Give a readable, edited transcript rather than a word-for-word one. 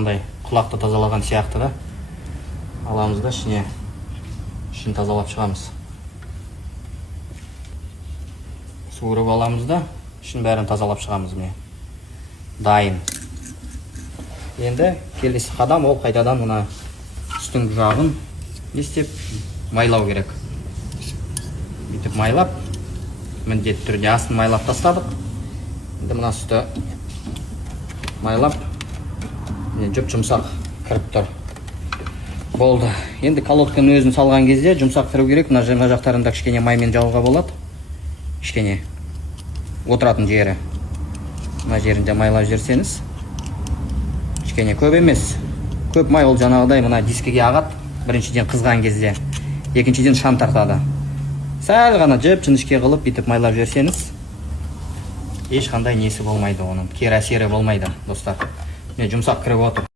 жаңағындай құлақты тазалаған сияқты да. Аламыз да ішін тазалап шығамыз. Суырып аламыз да, ішін бәрін тазалап шығамыз. Міне дайын. Енді келесі қадам ол қайтадан мына үстіңгі жағын не істеп майлау керек. Бүйтіп майлап, міндетті түрде астын майлап тастадық. Енді мына үсті майлап, жұп-жұмсақ кіріп тұр. Болды. Енді колодканың өзін салған кезде жұмсақ кіру керек. Мына жақтарында кішкене маймен жауға болады. Кішкене отыратын жері. Мына жерінде майлап жерсеңіз, кішкене көп емес. Көп май ол жаңағыдай мына дискіге ағады. Біріншіден қызған кезде, екіншіден шам тартады. Сәл ғана жіп-жіңішке қылып бүйтіп майлап жерсеңіз, ешқандай несі болмайды оның. Кері әсері болмайды, достар. Жұмсақ кіріп отыр.